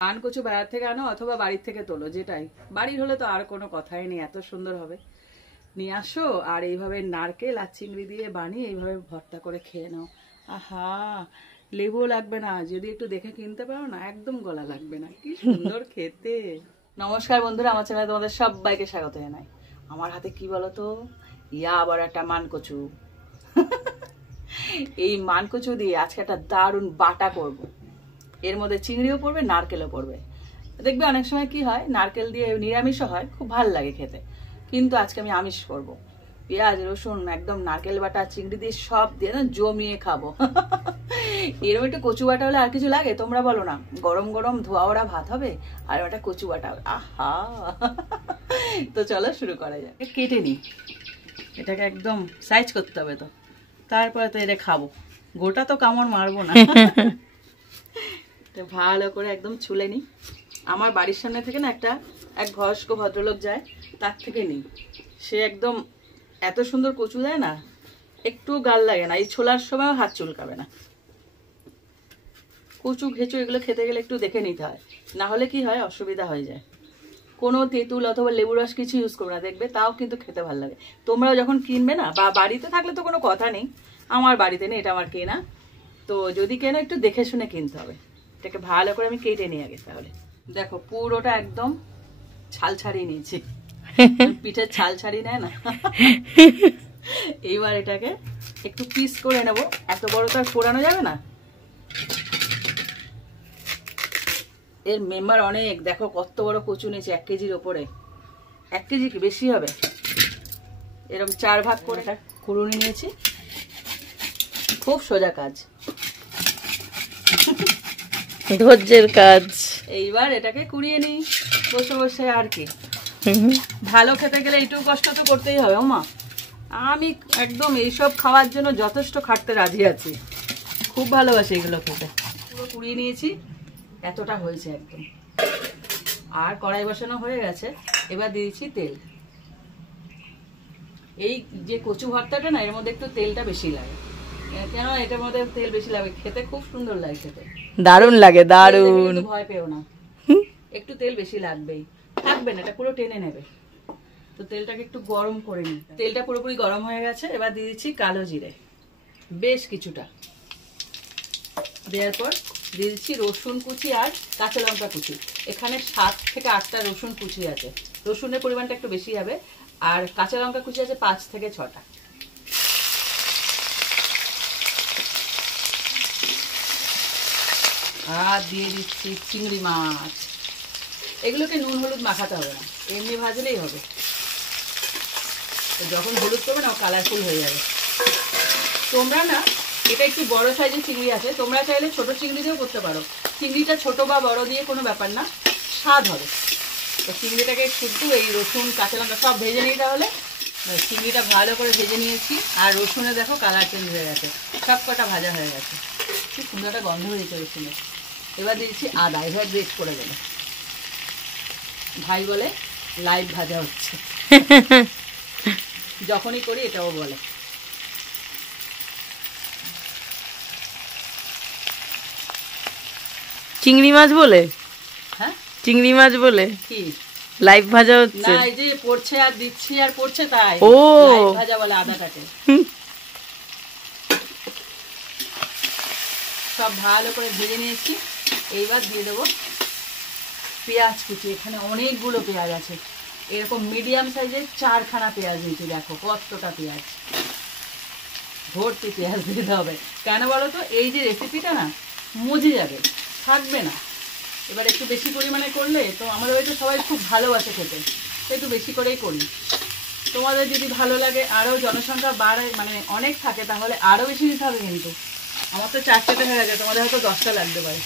পান কচু বাজার থেকে আনো অথবা বাড়ির থেকে তোলো, যেটাই। বাড়ির হলে তো আর কোনো কথাই নেই, এত সুন্দর হবে। নিয়ে আসো আর এইভাবে নারকেল আর চিংড়ি দিয়ে বানিয়ে এইভাবে ভর্তা করে খেয়ে নাও। আহা, লেবুও লাগবে না, যদি একটু দেখে কিনতে পারো না, একদম গলা লাগবে না, কি সুন্দর খেতে। নমস্কার বন্ধুরা, আমার চ্যানেলে তোমাদের সবাইকে স্বাগত জানাই। আমার হাতে কি বলতো, আবার একটা মানকচু। এই মানকচু দিয়ে আজকে একটা দারুণ বাটা করব। এর মধ্যে চিংড়িও পড়বে, নারকেলও পড়বে। দেখবে অনেক সময় কি হয়, নারকেল দিয়ে নিরামিষও হয়, খুব ভালো লাগে খেতে, কিন্তু আজকে আমি আমিষ করব। পেঁয়াজ রসুন একদম নারকেল বাটা চিংড়ি দিয়ে সব দিয়ে না জমিয়ে খাবো। এরকম একটু কচু বাটা হলে আর কিছু লাগে? তোমরা বলো না। গরম গরম ধোয়া ওরা ভাত হবে আর ওটা কচু বাটা হবে, আহা। তো চলো শুরু করা যাক। কেটে নি, এটাকে একদম সাইজ করতে হবে, তো তারপরে তো এটা খাবো। গোটা তো কামড় মারবো না। ভালো করে একদম ছুলে নি। আমার বাড়ির সামনে থেকে না এক বয়স্ক ভদ্রলোক যায়, তার থেকে নিই। সে একদম এত সুন্দর কচু দেয় না, একটু গাল লাগে না, এই ছোলার সময়ও হাত চুলকাবে না। কচু ঘেঁচু এগুলো খেতে গেলে একটু দেখে নিতে হয়, না হলে কি হয়, অসুবিধা হয়ে যায়। কোনো তেঁতুল অথবা লেবু রস কিছু ইউজ করবে না, দেখবে তাও কিন্তু খেতে ভালো লাগে। তোমরাও যখন কিনবে না, বা বাড়িতে থাকলে তো কোনো কথা নেই, আমার বাড়িতে নেই, এটা আমার কেনা, তো যদি কেনো একটু দেখে শুনে কিনতে হবে। এটাকে ভালো করে আমি কেটে নিই আগে। তাহলে দেখো পুরোটা একদম ছাল ছাড়িয়ে নিয়েছি। পিঠের ছাল ছাড়িয়ে নেয় না। এইবার এটাকে একটু পিস করে নেব, এত বড় তো আর পোড়ানো যাবে না। এর মেম্বার অনেক, দেখো কত বড় কচু নিয়েছে, 1 কেজির ওপরে। 1 কেজি কি বেশি হবে। এরকম 4 ভাগ করে কুড়ুনি নিয়েছি। খুব সোজা কাজ, ধৈর্যের কাজ। এইবার এটাকে কুড়িয়ে নিই বসে বসে, আর কি। ভালো খেতে গেলে এইটুকু কষ্ট তো করতেই হবে। ওমা, আমি একদম এইসব খাওয়ার জন্য যথেষ্ট খাটতে রাজি আছি, খুব ভালোবাসি এগুলো খেতে। পুরো কুড়িয়ে নিয়েছি, এতটা হয়েছে একদম। আর কড়াই বসানো হয়ে গেছে, এবার দিয়েছি তেল। এই যে কচু ভর্তাটা না, এর মধ্যে একটু তেলটা বেশি লাগে। কেন এটার মধ্যে তেল বেশি লাগে, খেতে খুব সুন্দর লাগে খেতে, দারুণ লাগে, দারুণ। ভয় পেও না, একটু তেল বেশি লাগবেই, থাকবে না, এটা পুরো টেনে নেবে। তো তেলটাকে একটু গরম করে নিই। তেলটা পুরোপুরি গরম হয়ে গেছে, এবার দিয়ে দিচ্ছি কালো জিরে বেশ কিছুটা। দেওয়ার পর দিয়ে দিচ্ছি রসুন কুচি আর কাঁচা লঙ্কা কুচি। এখানে 7 থেকে 8টা রসুন কুচি আছে, রসুনের পরিমাণটা একটু বেশি হবে। আর কাঁচা লঙ্কা কুচি আছে 5 থেকে 6টা। আর দিয়ে দিচ্ছি চিংড়ি মাছ। এগুলোকে নুন হলুদ মাখাতে হবে না, এমনি ভাজলেই হবে। যখন হলুদ করবে না, কালারফুল হয়ে যাবে। তোমরা না, এটা একটু বড় সাইজের চিংড়ি আছে, তোমরা চাইলে ছোট চিংড়ি দিয়েও করতে পারো। চিংড়িটা ছোট বা বড় দিয়ে কোনো ব্যাপার না, স্বাদ হবে। তো চিংড়িটাকে শুধু এই রসুন কাঁচা লঙ্কা সব ভেজে নিই। তাহলে চিংড়িটা ভালো করে ভেজে নিয়েছি, আর রসুনে দেখো কালার চেঞ্জ হয়ে গেছে, সব কটা ভাজা হয়ে গেছে, খুব সুন্দর একটা গন্ধ হয়েছে রসুনের। এবার দিয়েছি আদা, এবার গ্রেট করে দেবো। ভাই বলে লাইভ ভাজা হচ্ছে, যখনই করি এটাও বলে। চিংড়ি মাছ বলে? হ্যাঁ, চিংড়ি মাছ বলে কি লাইভ ভাজা হচ্ছে না, এই যে পড়ছে আর দিচ্ছি আর পড়ছে, তাই ও লাইভ ভাজা বলে আদাটাকে। সব ভালো করে ভেজে নিয়েছি। এইবার দিয়ে দেবো পেঁয়াজ কুচি। এখানে অনেকগুলো পেঁয়াজ আছে, এরকম মিডিয়াম সাইজের 4খানা পেঁয়াজ নিয়েছি। দেখো কতটা পেঁয়াজ, ভর্তি পেঁয়াজ দিতে হবে। কেন বলো তো, এই যে রেসিপিটা না মজে যাবে, থাকবে না। এবার একটু বেশি পরিমাণে করলে তো আমাদের বাড়িতে সবাই খুব ভালোবাসে খেতে, তো একটু বেশি করেই করি। তোমাদের যদি ভালো লাগে, আরও জনসংখ্যা বাড়ায়, মানে অনেক থাকে, তাহলে আরও বেশি দিতে হবে। কিন্তু আমার তো 4টা হয়ে গেছে, তোমাদের হয়তো 10টা লাগতে পারে।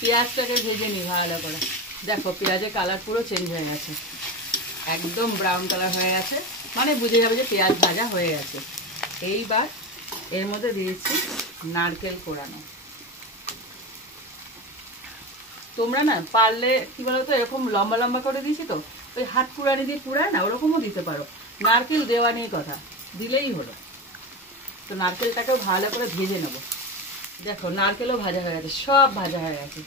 পেঁয়াজটাকে ভেজে নিই ভালো করে। দেখো পেঁয়াজের কালার পুরো চেঞ্জ হয়ে গেছে, একদম ব্রাউন কালার হয়ে গেছে, মানে বুঝে যাবে যে পেঁয়াজ ভাজা হয়ে গেছে। এইবার এর মধ্যে দিয়েছি নারকেল কোড়ানো। তোমরা না পারলে কি বলতো, এরকম লম্বা লম্বা করে দিয়েছি তো, ওই হাত কুড়ানি দিয়ে কুড়ায় না, ওরকমও দিতে পারো। নারকেল দেওয়া নিয়ে কথা, দিলেই হলো। তো নারকেলটাকেও ভালো করে ভেজে নেব। দেখো নারকেলও ভাজা হয়ে গেছে, সব ভাজা হয়ে গেছে।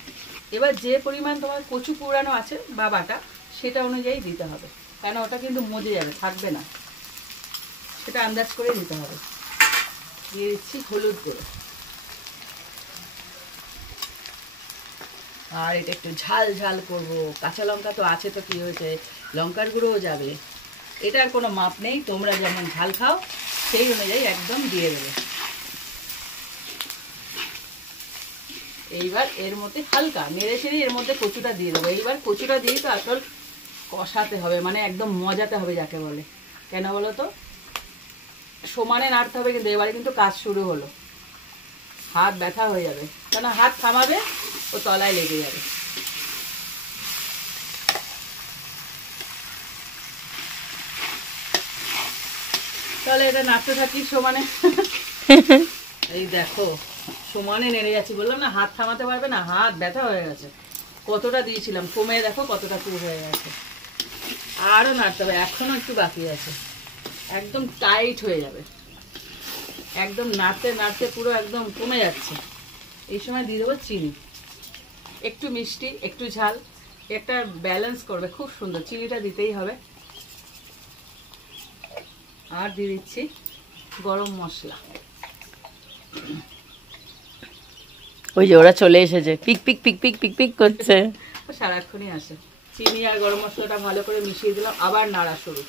এবার যে পরিমাণ তোমার কচু পুরানো আছে বা বাটা সেটা অনুযায়ী দিতে হবে, কেন ওটা কিন্তু মজে যাবে, থাকবে না, সেটা আন্দাজ করে দিতে হবে। দিয়ে দিচ্ছি হলুদ গুঁড়ো, আর এটা একটু ঝাল ঝাল করবো। কাঁচা লঙ্কা তো আছে, তো কি হয়েছে, লঙ্কার গুঁড়োও যাবে। এটার কোনো মাপ নেই, তোমরা যেমন ঝাল খাও সেই অনুযায়ী একদম দিয়ে দেবে। এইবার এর মধ্যে হালকা নেড়ে চেড়ে এর মধ্যে কচুটা দিয়ে দেবো। এইবার কচুটা দিয়েই তো আসল কষাতে হবে, মানে একদম মজাতে হবে যাকে বলে। কেন বলো তো, সমানে নাড়তে হবে, কিন্তু এবারে কিন্তু কাজ শুরু হলো, হাত ব্যথা হয়ে যাবে, কেন হাত থামাবে ও তলায় লেগে যাবে। তাহলে এটা নাড়তে থাকি সমানে। এই দেখো সমানে নেড়ে যাচ্ছি, বললাম না হাত থামাতে পারবে না, হাত ব্যথা হয়ে গেছে। কতটা দিয়েছিলাম, কমে দেখো কতটা পুরো হয়ে গেছে। আরও নাড়তে হবে, এখনো একটু বাকি আছে, একদম টাইট হয়ে যাবে, একদম নাড়তে নাড়তে পুরো একদম কমে যাচ্ছে। এই সময় দিয়ে দেবো চিনি, একটু মিষ্টি একটু ঝাল, একটা ব্যালেন্স করবে খুব সুন্দর, চিনিটা দিতেই হবে। আর দিয়ে দিচ্ছি গরম মশলা। ওই যে ওরা চলে এসেছে, পিক পিক পিক পিক পিক পিক করছে। সারাক্ষণই আসে। চিনি আর গরম মশলাটা ভালো করে মিশিয়ে দিলাম, আবার নাড়া শুরু।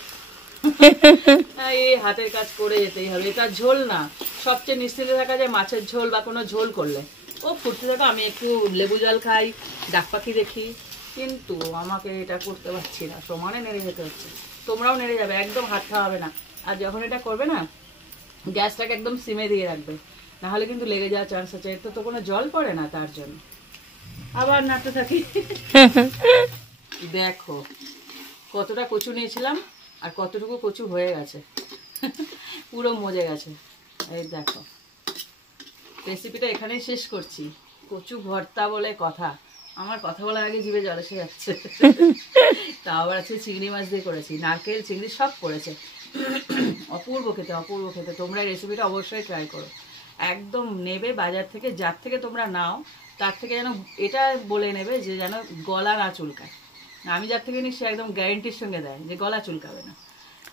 এই হাতের কাজ করে যেতেই হবে, এটা ঝোল না, সবচেয়ে নিশ্চিন্তে থাকা যায় মাছের ঝোল বা কোনো ঝোল করলে ও ফুটতে থাকা। আমি একটু লেবু জল খাই, ডাক পাখি দেখি, কিন্তু আমাকে এটা করতে পারছি না, সমানে নেড়ে যেতে হচ্ছে। তোমরাও নেড়ে যাবে, একদম হাত খাওয়াবে না। আর যখন এটা করবে না, গ্যাসটাকে একদম সিমে দিয়ে রাখবে, নাহলে কিন্তু লেগে যাওয়ার চান্স আছে। এর তো কোনো জল পড়ে না, তার জন্য আবার নাড়তে থাকি। দেখো কতটা কচু নিয়েছিলাম আর কতটুকু কচু হয়ে গেছে, পুরো মজে গেছে। এই দেখো রেসিপিটা এখানেই শেষ করছি। কচু ভর্তা বলে কথা, আমার কথা বলার আগে জিভে জল এসে যাচ্ছে। তা আবার আছে চিংড়ি মাছ দিয়ে করেছি, নারকেল চিংড়ি সব করেছে, অপূর্ব খেতে, অপূর্ব খেতে। তোমরা এই রেসিপিটা অবশ্যই ট্রাই করো। একদম নেবে বাজার থেকে, যার থেকে তোমরা নাও তার থেকে যেন এটা বলে নেবে যে যেন গলা না চুলকায়। আমি যার থেকে নিই সে একদম গ্যারেন্টির সঙ্গে দেয় যে গলা চুলকাবে না।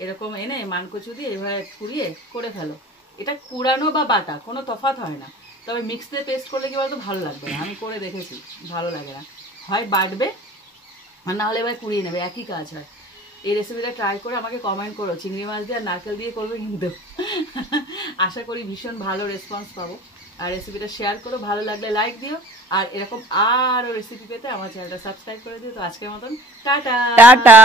এরকম এনে মানকচু দিয়ে এভাবে কুড়িয়ে করে ফেলো। এটা কুড়ানো বা বাটা কোনো তফাৎ হয় না, তবে মিক্স দিয়ে পেস্ট করলে কি বলতো ভালো লাগবে না। আমি করে দেখেছি, ভালো লাগে না, হয় বাটবে আর না হলে এবার কুড়িয়ে নেবে, একই কাজ হয়। এই রেসিপিটা ট্রাই করে আমাকে কমেন্ট করো, চিংড়ি মাছ দিয়ে আর নারকেল দিয়ে করবে কিন্তু। আশা করি ভীষণ ভালো রেসপন্স পাবো। আর রেসিপিটা শেয়ার করো, ভালো লাগলে লাইক দিও, আর এরকম আরও রেসিপি পেতে আমার চ্যানেলটা সাবস্ক্রাইব করে দিও। তো আজকের মতন টাটা টাটা।